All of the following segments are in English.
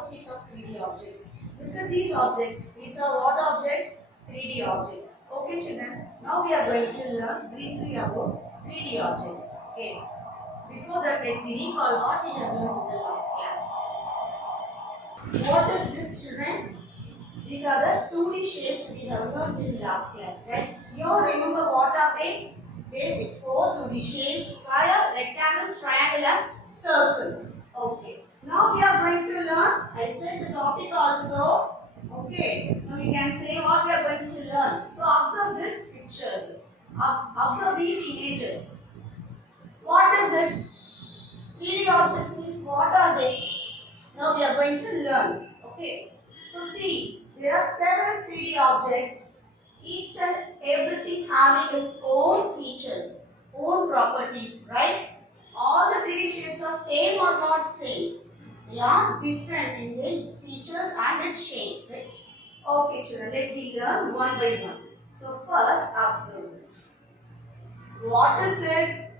properties of 3D objects. Look at these objects. These are what objects? 3D objects. Okay, children. Now we are going to learn briefly about 3D objects. Okay. Before that, let me recall what we have learned in the last class. What is this, children? These are the 2D shapes we have learned in last class, right? You all remember what are they? Basic 4 2D shapes: square, rectangle, triangle, and circle. Okay. Now we are going to learn. I said the topic also. Okay. Now we can say what we are going to learn. So observe these pictures. Observe these images. What is it? 3D objects means what are they? Now we are going to learn. Okay. So see, there are several 3D objects, each and everything having its own features, own properties, right? All the 3D shapes are same or not same? They are different in their features and its shapes, right? Okay, children, let me learn one by one. So first, observe this. What is it?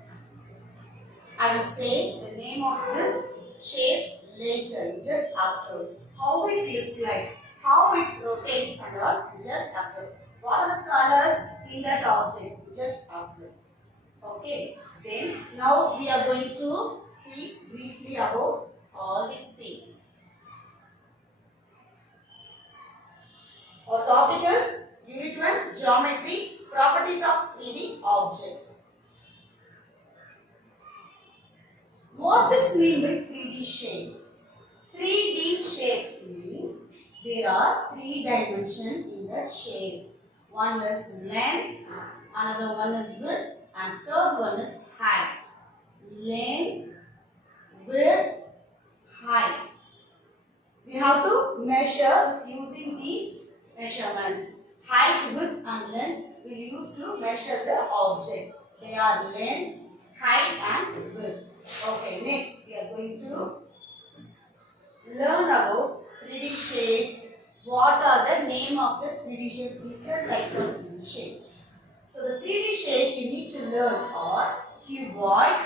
I will say the name of this shape later. You just observe how it looks like, how it rotates and all. Just observe. What are the colors in that object? Just observe. Okay. Then now we are going to see briefly about all these things. Our topic is Unit 1 Geometry, Properties of 3D Objects. What does mean by 3D shapes? 3D shapes means there are 3 dimensions in that shape. One is length, another one is width, and third one is height. Length, width, height. We have to measure using these measurements. Height, width, and length we use to measure the objects. They are length, height, and width. Okay, next we are going to learn about 3D shapes. What are the name of the 3D shapes? Different types of 3D shapes. So the 3D shapes you need to learn are cuboid,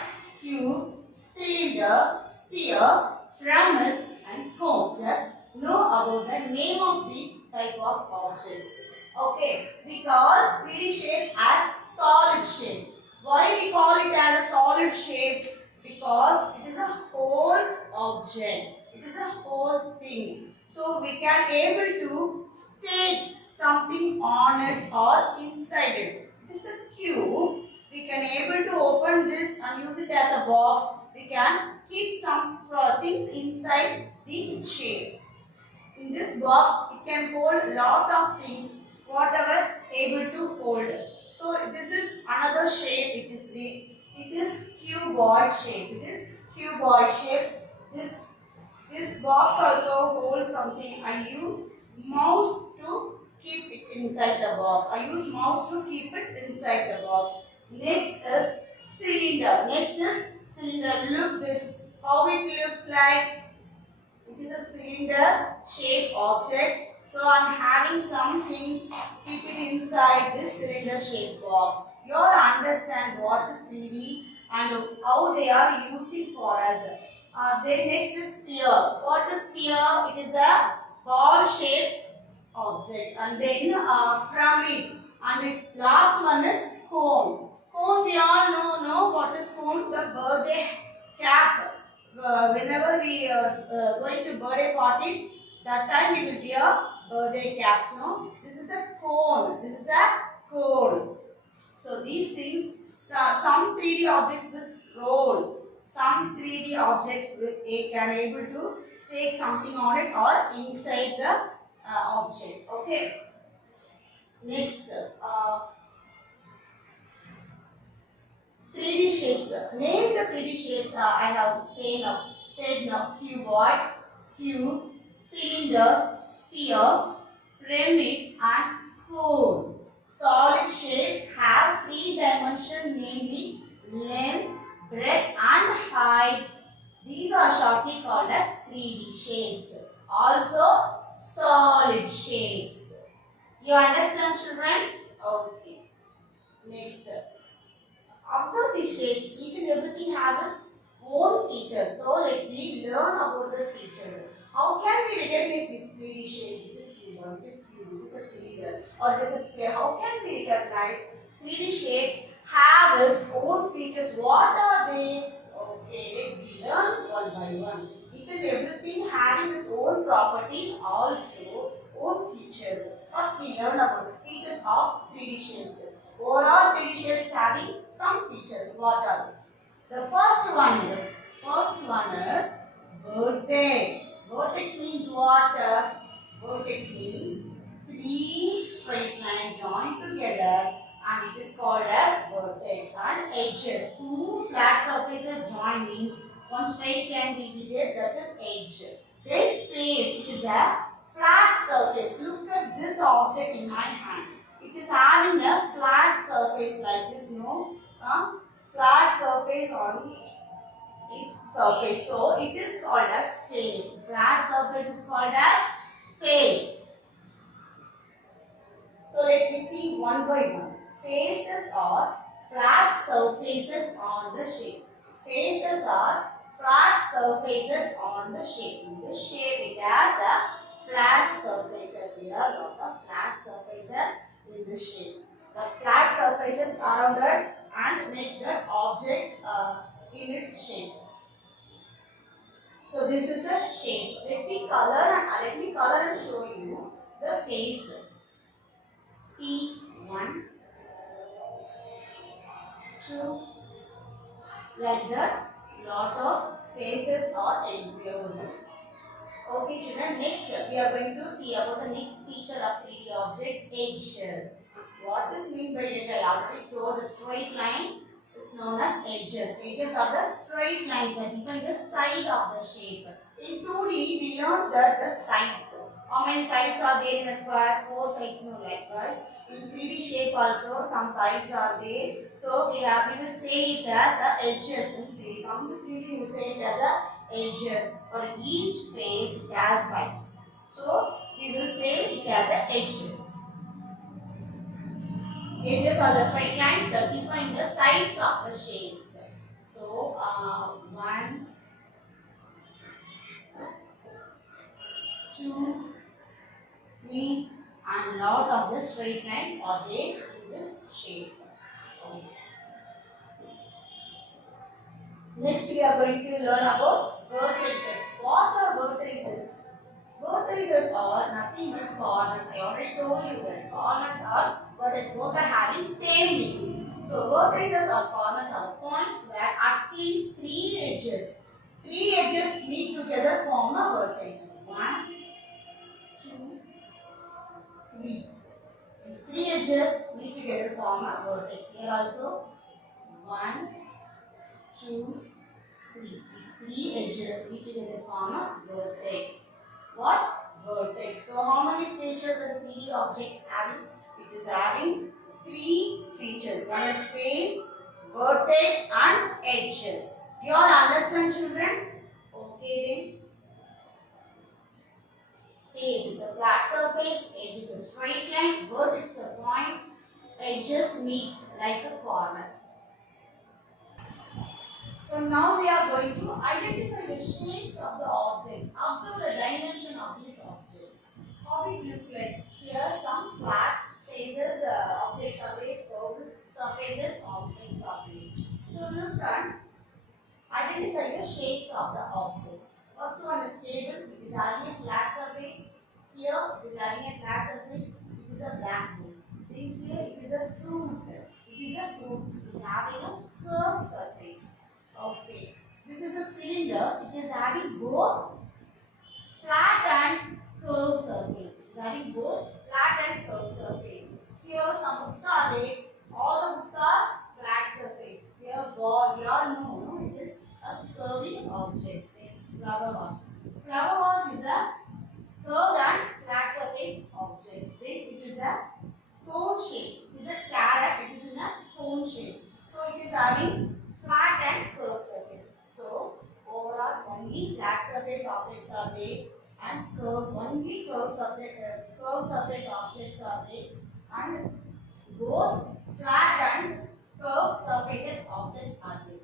cube, cylinder, sphere, pyramid, and cone. Just know about the name of these type of objects. Okay, we call 3D shape as solid shapes. Why we call it as a solid shapes? Because it is a whole object. It is a whole thing. So we can able to stake something on it or inside it. It is a cube. We can able to open this and use it as a box. We can keep some things inside the shape. In this box, it can hold a lot of things, whatever able to hold. So this is another shape. It is cuboid shape. It is cuboid shape. This box also holds something. I use mouse to keep it inside the box. I use mouse to keep it inside the box. Next is cylinder. Next is cylinder. Look this. How it looks like. It is a cylinder shaped object. So I am having some things, keep it inside this cylinder shaped box. You all understand what is 3D and how they are using for us. Then next is sphere. What is sphere? It is a ball shaped object. And then pyramid. And the last one is cone. Cone, we all know what is cone? The birthday cap. Whenever we are going to birthday parties, that time we will wear birthday caps. No, this is a cone. This is a cone. So these things, some 3D objects will roll. Some 3D objects can able to stake something on it or inside the object. Okay. Next, 3D shapes. Name the 3D shapes. I have said now. Cuboid, cube, cylinder, sphere, pyramid, and cone. Solid shapes have 3 dimensions, namely length, breadth, and height. These are shortly called as 3D shapes. Also, solid shapes. You understand, children? Okay. Next. Observe these shapes. Each and everything has its own features. So let me learn about the features. How can we recognize the 3D shapes? It is cube, it is cube, it is a cylinder, or it is a sphere. How can we recognize 3D shapes have its own features? What are they? Okay, we learn one by one. Each and everything having its own properties, also own features. First, we learn about the features of 3D shapes. Overall, 3D shapes having some features. What are they? The first one is vertex. Vertex means what? Vertex means three straight lines joined together, and it is called as vertex. And edges, two flat surfaces joined means one straight line will be there, that is edge. Then face, it is a flat surface. Look at this object in my hand. It is having a flat surface like this, no? Flat surface on its surface. So it is called as face. Flat surface is called as face. So let me see one by one. Faces are flat surfaces on the shape. Faces are flat surfaces on the shape. In this shape it has a flat surface. There are a lot of flat surfaces in this shape. The flat surfaces surrounded and make the object in its shape. So this is a shape. Let me color and show you the face. See, one, two, like that. Lot of faces are enclosed. Okay, children. Next, we are going to see about the next feature of 3D object, edges. What is mean by edge? I already told the straight line is known as edges. Edges are the straight lines that define the side of the shape. In 2D, we learned that the sides. How many sides are there in a square? 4 sides, no, likewise. In 3D shape also, some sides are there. So we will say it as edges. In 3D, come to 3D, we will say it as edges. For each face, it has sides. So we will say it as edges. Edges are the straight lines that define the sides of the shapes. So, 1, 2, 3, and lot of the straight lines are there in this shape. Next, we are going to learn about vertices. What are vertices? Vertices are nothing but corners. I already told you that corners are vertices. Both are having same meaning. So vertices or corners are points where at least three edges meet together form a vertex. 1, 2, 3. These three edges meet together form a vertex. Here also 1, 2, 3. These three edges meet together form a vertex. What? Vertex. So how many features does a 3D object having? It is having three features. One is face, vertex and edges. Do you all understand, children? Okay then. Face is a flat surface, edge is a straight line, vertex is a point, edges meet like a corner. So now we are going to identify the shapes of the objects. Observe the dimension of these objects. How it look like? Here some flat faces objects are there, curved surfaces objects are there. So look and identify the shapes of the objects. First one is table. It is having a flat surface. Here it is having a flat surface. It is a blackboard. Then here it is a fruit. It is a fruit. It is having a curved surface. Okay. This is a cylinder. It is having both flat and curved surface. It is having both flat and curved surface. Here some books are there. All the books are flat surface. Here ball. You all know, no? It is a curving object. Next, flower wash. Flower wash is a curved and flat surface object. Then it is a cone shape. It is a carrot. It is in a cone shape. So it is having flat and curved surface. So overall only flat surface objects are there and only curved surface objects are there, and both flat and curved surfaces objects are there.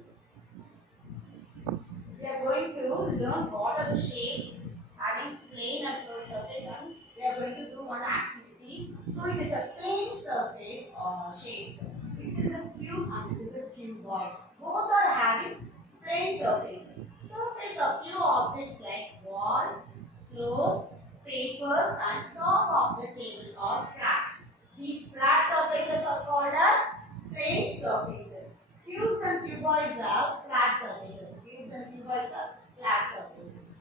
We are going to learn what are the shapes having plain and curved surface, and we are going to do one activity. So it is a plain surface or shapes. It is a cube and it is a cuboid. Both are having plain surface. Surface of few objects like walls, floors, papers, and top of the table are flat. These flat surfaces are called as plane surfaces. Cubes and cuboids are flat surfaces. Cubes and cuboids are flat surfaces.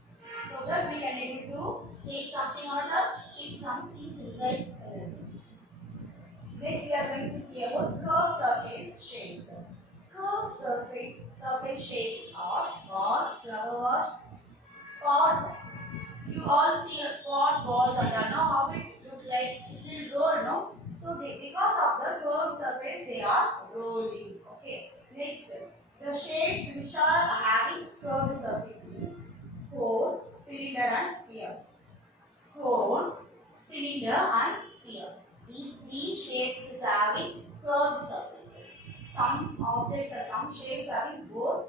So that we can able to take something out of, keep some things inside the list. Next we are going to see about curved surface shapes. Curved surface shapes are ball, flower wash, pot. You all see a pot, balls under. Now how it look like? It will roll, no? So because of the curved surface, they are rolling. Okay. Next, the shapes which are having curved surface means cone, cylinder, and sphere. Cone, cylinder, and sphere. These three shapes is having curved surfaces. Some objects or some shapes having both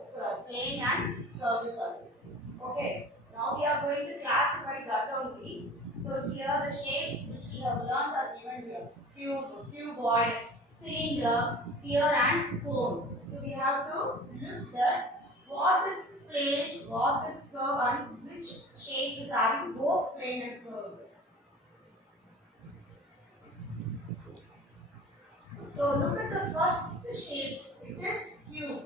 plane and curved surfaces. Okay. Now we are going to classify that only. So here the shapes which we have learned are given here. Cube, cuboid, cylinder, sphere, and cone. So we have to look at what is plane, what is curve, and which shapes is having both plane and curve. So look at the first shape. It is cube.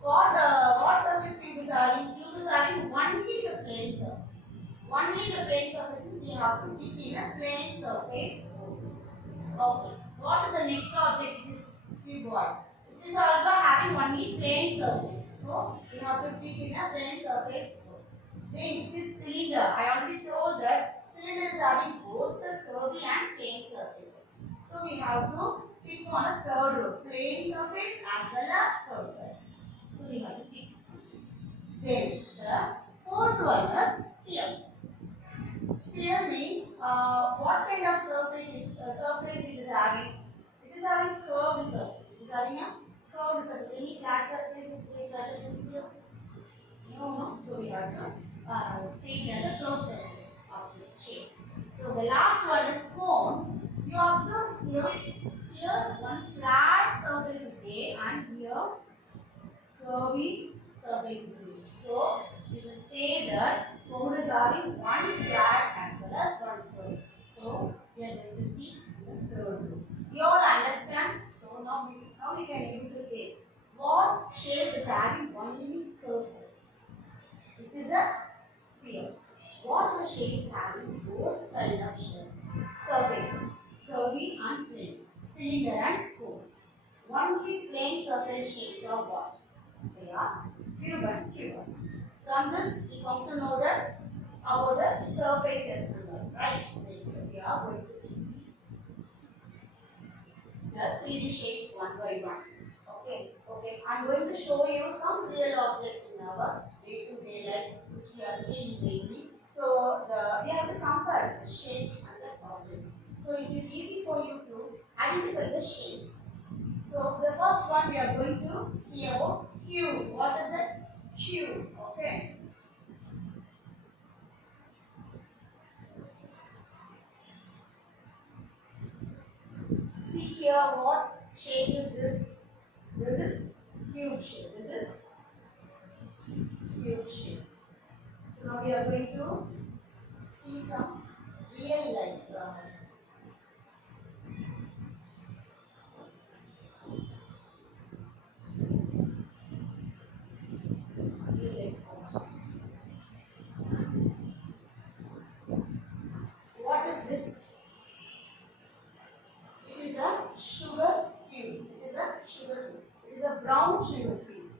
What surface cube is having? Cube is having only the plane surface. Only the plane surface means we have to keep in a plane surface. Okay. What is the next object? It is cuboid. It is also having only plane surface. So we have to keep in a plane surface. Then it is cylinder. I already told that cylinder is having both the curvy and plane surfaces. So we have to pick on a third row, plane surface as well as curved surface. So we have to pick. Then the fourth one is sphere. Sphere means what kind of surface it is having? It is having curved surface. It is having a curved surface. Any flat surface is present in sphere? No. So we have to see it as a curved surface object shape. So the last one is cone. You observe here one flat surface is there and here curvy surface is there. So we will say that cone is having one flat as well as one curve. So we are going to be in the third row. You all understand? So now we can able to say what shape is having only curved surface. It is a sphere. What are the shapes having both kind of shape? Surfaces, curvy and plane, cylinder and cone. Only plane surface shapes are what? They are cube and cuboid. From this, we come to know that about the surfaces, right? So we are going to see the 3D shapes one by one. Okay. I'm going to show you some real objects in our day-to-day life which we are seeing daily. So we have to compare the shape and the objects. So it is easy for you to identify the shapes. So the first one we are going to see about cube. What is it? Cube. Okay. See here what shape is this? This is cube shape. This is cube shape. So now we are going to see some real life. Real life objects. What is this? It is a sugar cube. It is a sugar cube. It is a brown sugar cube.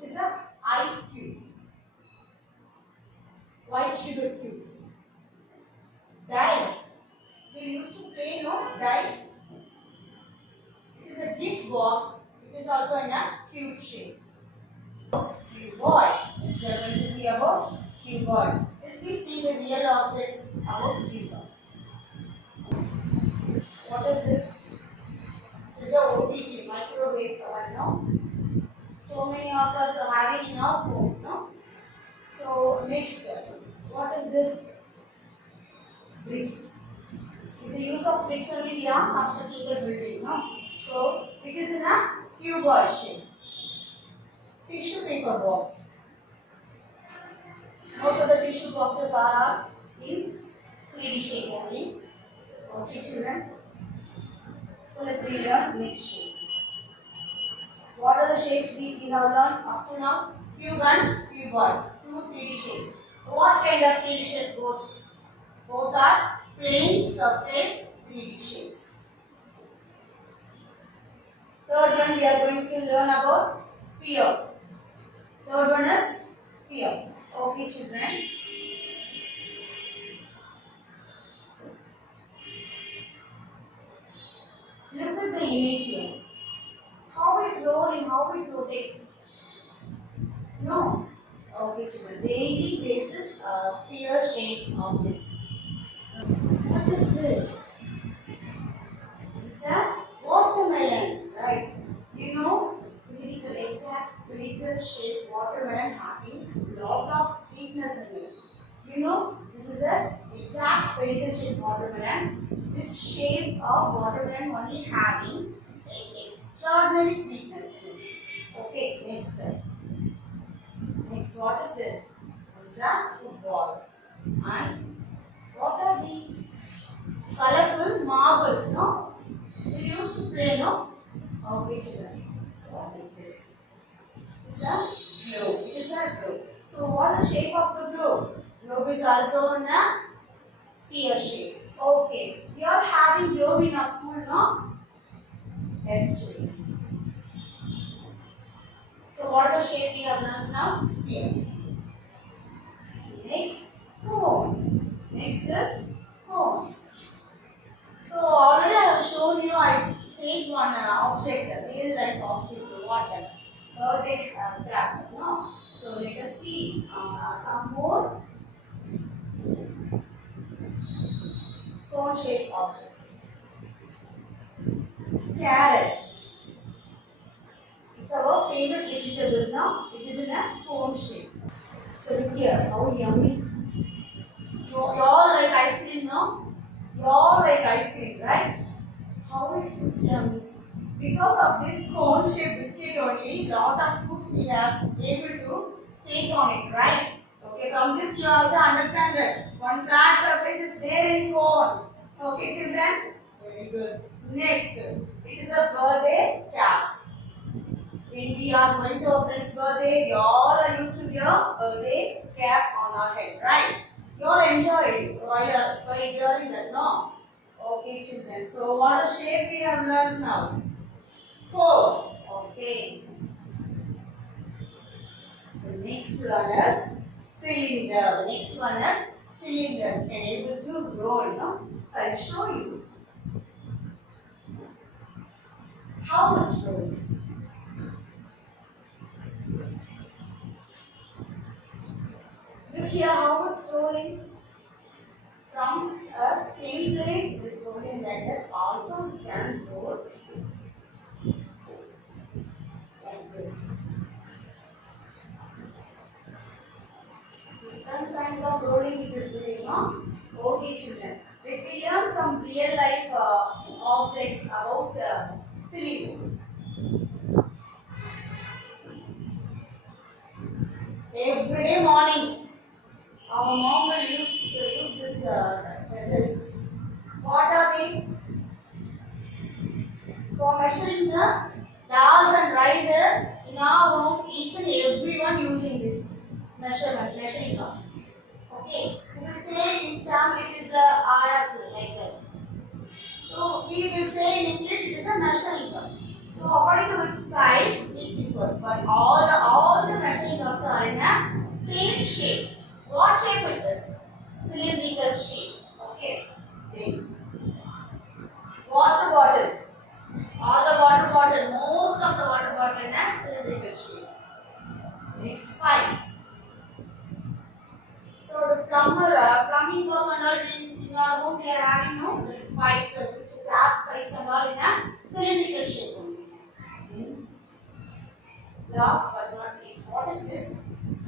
It is a ice cube. White sugar cubes. Dice. We used to play dice. It is a gift box. It is also in a cube shape. Cuboid. Next we are going to see about cuboid. Let me see the real objects about cuboid. What is this? This is a OTG, microwave oven, no? So many of us are having in our home, no? So next, what is this? Bricks. With the use of bricks only we are constructing the building, no? So it is in a cuboid shape. Tissue paper box. Most of the tissue boxes are in 3D shape only. Okay, children. So let me learn next shape. What are the shapes we have learned up to now? Cube and cuboid. Two 3D shapes. What kind of 3D shape both? Both are plane surface 3D shapes. Third one we are going to learn about sphere. Third one is sphere. Okay, children. Look at the image here. How it rolls, how it rotates. No. Okay, children. Daily basis sphere shaped objects. What is this? This is a watermelon, right? You know, spherical, exact spherical shaped watermelon having lot of sweetness in it. You know, this is a exact spherical shaped watermelon. This shape of watermelon only having an extraordinary sweetness in it. Okay, next step. Next, what is this? This is a football. And what are these? Colorful marbles, no? We used to play, no? Okay, children. What is this? It is a globe. It is a globe. So, what is the shape of the globe? Globe is also in a sphere shape. Okay. We are having globe in our school, no? Yes, children. So, what is the shape we have learned now? Sphere. Next, cone. Next is cone. So already I have shown you, I said one object, a real life object, water, birthday crab, no? So let us see some more cone shaped objects. Carrot. It's our favorite vegetable now. It is in a cone shape. So look here, how yummy. You all like ice cream, no? You all like ice cream, right? How it looks yummy. Because of this cone shaped biscuit only, lot of scoops we have able to stake on it, right? Okay, from this you have to understand that one flat surface is there in cone. Okay, children? Very good. Next, it is a birthday cap. When we are going to our friend's birthday, we all are used to wear birthday cap on our head, right? You all enjoy it while wearing that, no? Okay, children. So, what is the shape we have learned now? Cone. Okay. The next one is cylinder. The next one is cylinder. Can able to roll, no? So, I will show you how it rolls. Look here how it's rolling. From a same place it is rolling like that. Also we can roll like this. Different kinds of rolling it is doing, no? Okay, children. Let me learn some real life objects about cylinder. Every day morning, our mom will use this vessels. What are they? For measuring the dals and rices in our home, each and everyone using this measuring cups. Okay, we will say in Tamil it is a arak like that. So we will say in English it is a measuring cups. So according to its size it differs, but all the measuring cups are in a same shape. What shape it is? Cylindrical shape. Okay. Then water bottle. All the water bottle, most of the water bottle in a cylindrical shape. Next, pipes. So the plumbing work and all in our home we are having no the pipes, which tap pipes and all in a cylindrical shape only. Then, last but not least, what is this?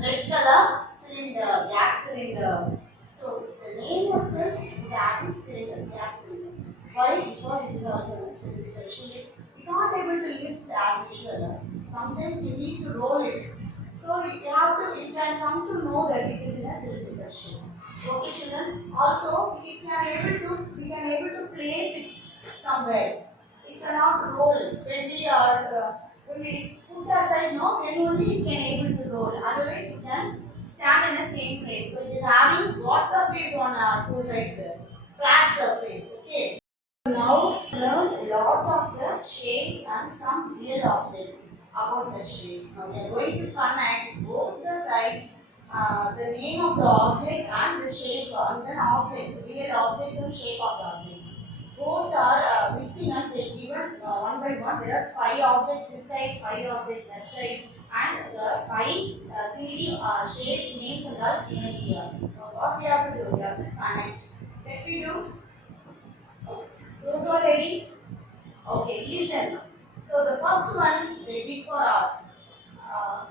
red color cylinder, gas cylinder. So the name itself is having cylinder, gas cylinder. Why? Because it is also a cylindrical shape. You can't able to lift as usual. Sometimes you need to roll it. So you can come to know that it is in a cylindrical shape. Okay, children. Also, we can able to place it somewhere. It cannot roll it. When we put aside, no, then only it can able to roll. Otherwise, it can stand in the same place. So it is having what surface on two sides? Flat surface. Okay. Now learned a lot of the shapes and some real objects about the shapes. Now we are going to connect both the sides, the name of the object and the shape, and then objects, real objects and shape of the objects. Both are mixing and they given one by one. There are five objects this side, five objects that side, and the five 3D shapes, names and all given here. Now what we have to do? We have to connect. Let me do. Those are ready? Okay, listen. So the first one they did for us.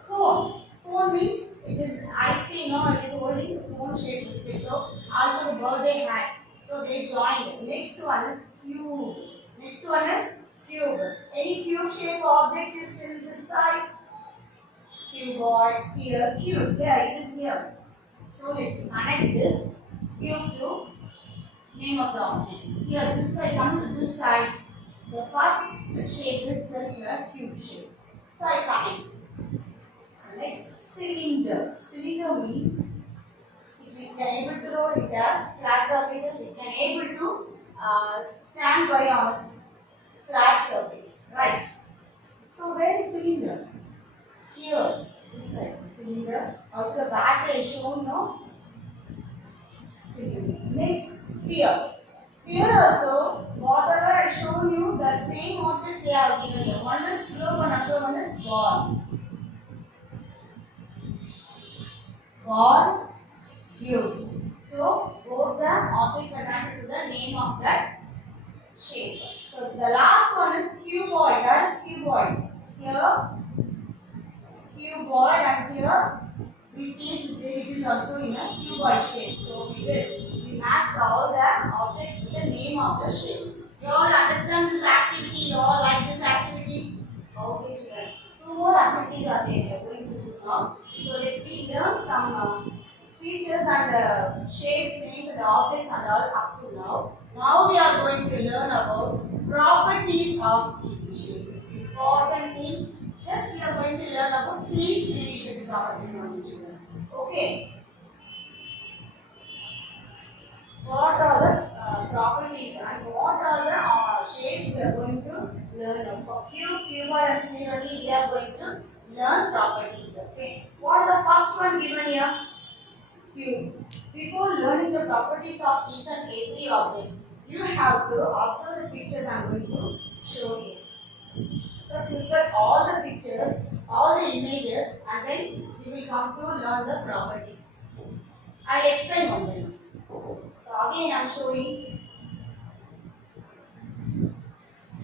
Cone. Cone means it is ice cream, no? It is holding cone shaped biscuit. So also the birthday hat. So they joined. Next one is cube. Next one is cube. Any cube shaped object is in this side. Cuboid, sphere, cube. There it is here. So let me connect this cube to name of the object. Here, this side, come to this side. The first shape itself a cube shape. So I connect. So next, cylinder. Cylinder means it can able to roll, it has flat surfaces, it can able to stand by on its flat surface. Right. So where is cylinder? Here, this side, cylinder. Also the battery is shown, no? Cylinder. Next, sphere. Sphere also, whatever I shown you, that same objects they have given you. One is globe and another one is ball. Ball, cube. So, both the objects are connected to the name of that shape. So, the last one is cuboid. That is cuboid. Here, cuboid, and here, briefcase is there. It is also in a cuboid shape. So, we match all the objects with the name of the shapes. You all understand this activity? You all like this activity? Okay, children. Two more activities are there. We are going to do now. So let me learn some features and shapes, names, and objects and all up to now. Now we are going to learn about properties of 3D shapes. It's important thing. Just we are going to learn about three 3D shapes properties only, children. Okay. What are the properties and what are the shapes we are going to learn of. For cube, cuboid and sphere only we are going to learn properties. Okay. What is the first one given here? Cube. Before learning the properties of each and every object, you have to observe the pictures I am going to show you. First look at all the pictures, all the images, and then you will come to learn the properties. I will explain one by one. So again I am showing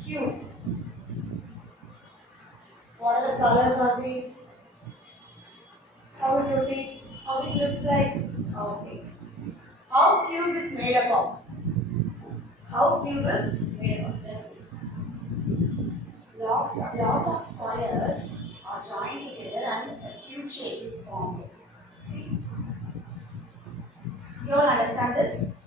cube. What are the colors are they? How it rotates? How it looks like? Okay. How cube is made up of? How cube is made up of? Just lot of squares are joined together and a cube shape is formed. See? You all understand this?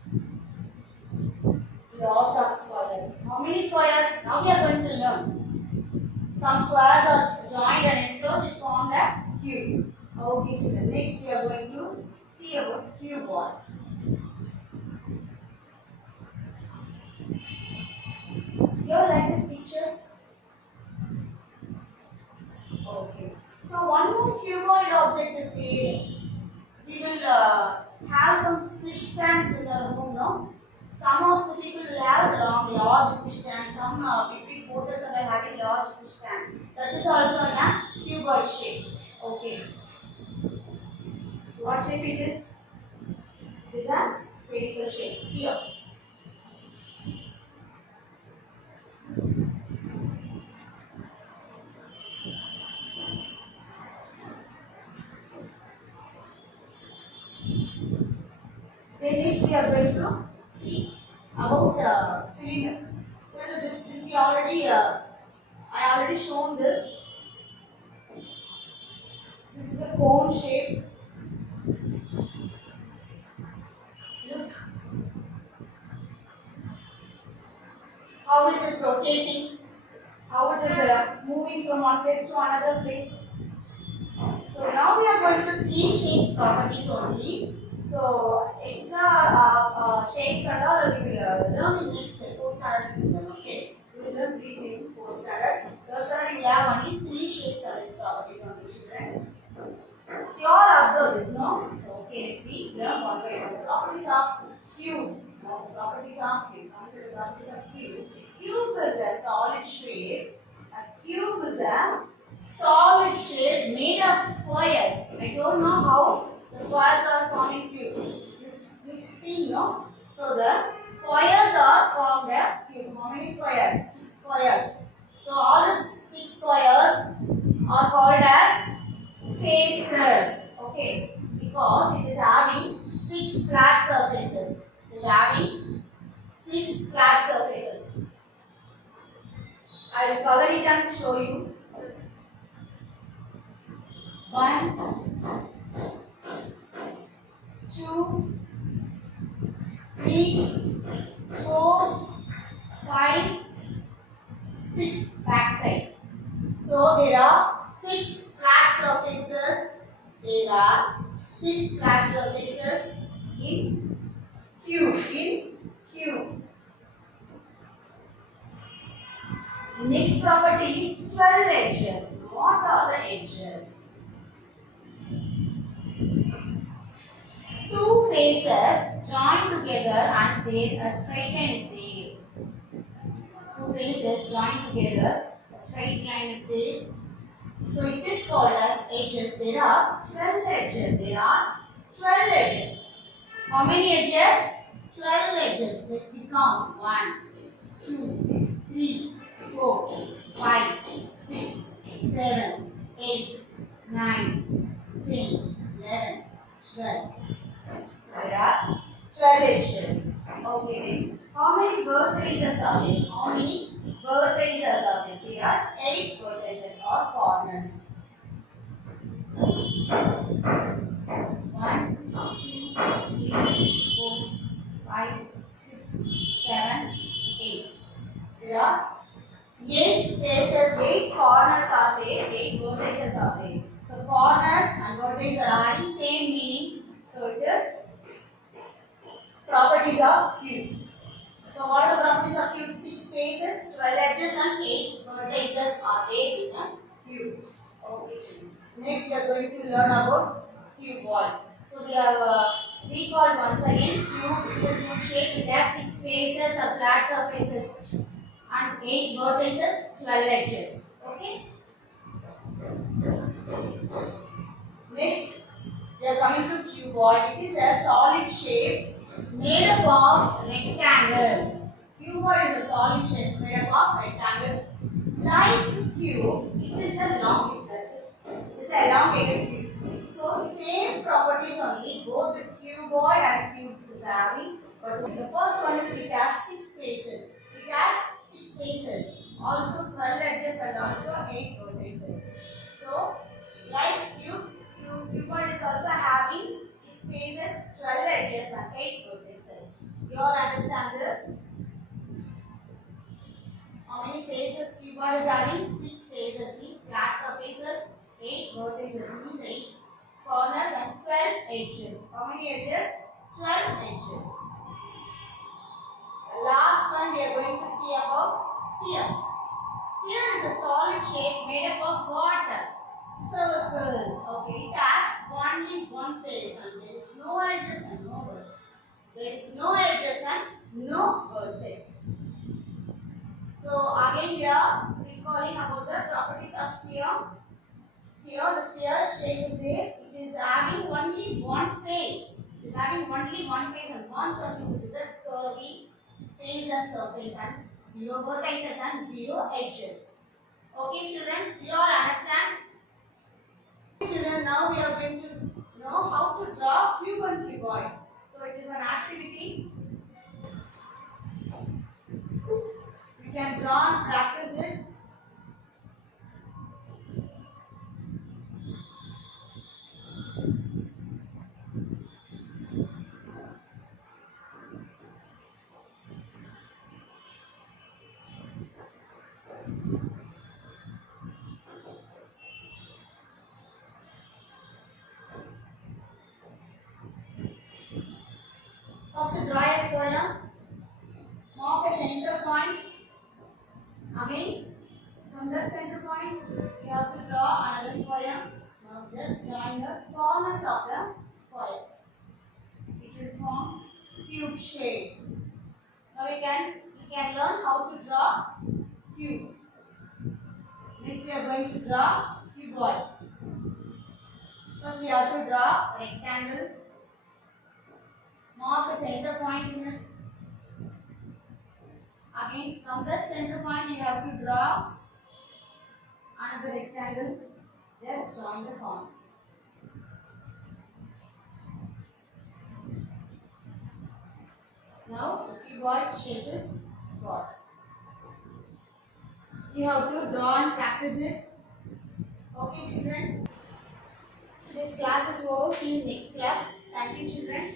Lot of squares. How many squares? Now we are going to learn. Some squares are joined and enclosed, it formed a cube. Okay, children. Next we are going to see about cuboid. You all like these pictures? Okay. So one more cuboid object is there. We will have some fish tanks in our room, no? Some of the people will have large fish tanks. Some big hotels are having large fish tanks. That is also in a cuboid shape. Okay. What shape it is? It is a spherical shape. Sphere. See about cylinder. Cylinder. This we already. I already shown this. This is a cone shape. Look how it is rotating. How it is moving from one place to another place. So now we are going to three shapes properties only. So extra shapes and all we will learn in next fourth standard. We will learn, okay. We will learn briefly in fourth standard. Third standard we will have only three shapes and its properties only, children. So you all observe this, no? So okay, let me learn one by one. The properties of cube. Now the properties of cube. Coming to the properties of cube. Cube is a solid shape. A cube is a solid shape made of squares. I don't know how the squares are forming cube. You see, no? So the squares are from the cube. How many squares? 6 squares. So all the 6 squares are called as faces. Okay, because it is having 6 flat surfaces. It is having 6 flat surfaces. I will cover it and show you. 1, 2, 3, 4, 5, 6 back side. So there are 6 flat surfaces. There are 6 flat surfaces in cube. Next property is 12 edges. What are the edges? 2 faces join together and there a straight line is there. 2 faces join together, a straight line is there. So it is called as edges. There are 12 edges. There are 12 edges. How many edges? 12 edges. Let me count. 1, 2, 3, 4, 5, 6, 7, 8, 9, 10, 11, 12. There are 12 edges. Okay. How many vertices are there? How many vertices are there? There are 8 vertices or corners. 1, 2, 3, 4, 5, 6, 7, 8. There are 8 faces, 8 corners are there, 8 vertices are there. So corners and vertices are having same meaning. So it is properties of cube. So what are the properties of cube? 6 faces, 12 edges and 8 vertices are there in a cube. Okay. Next we are going to learn about cuboid. So we have recalled once again. Cube is a cube shape. It has 6 faces, a flat surfaces and 8 vertices, 12 edges. Okay. Next we are coming to cuboid. It is a solid shape made up of rectangle. Cuboid is a solid shape made up of rectangle. Like cube, it is a long. That's it. It is a elongated cube. So same properties only. Both the cuboid and cube is having. But the first one is it has 6 faces. It has 6 faces. Also 12 edges and also 8 vertices. So like cuboid is also having 6 faces, 12 edges and 8 vertices. You all understand this? How many faces cuboid is having? 6 faces means flat surfaces, 8 vertices means 8 corners and 12 edges. How many edges? 12 edges. The last one we are going to see about sphere. Sphere is a solid shape made up of what? Circles. Okay, it has only one face and there is no edges and no vertex. There is no edges and no vertex. So again we are recalling about the properties of sphere. Here the sphere shape is there. It is having only one face. It is having only one face and one surface. It is a curvy face and surface and 0 vertices and 0 edges. Okay children, you all understand? Children, now we are going to know how to draw cube and cuboid. So it is an activity. can draw and practice it. First draw a square, mark a center point. Again, from that center point, you have to draw another square. Now just join the corners of the squares. It will form cube shape. Now we can learn how to draw cube. Next we are going to draw cuboid. First we have to draw a rectangle. Mark the center point in it. Again, from that center point, you have to draw another rectangle. Just join the corners. Now, the cuboid shape is got. You have to draw and practice it. Okay, children. Today's class is over. See you next class. Thank you, children.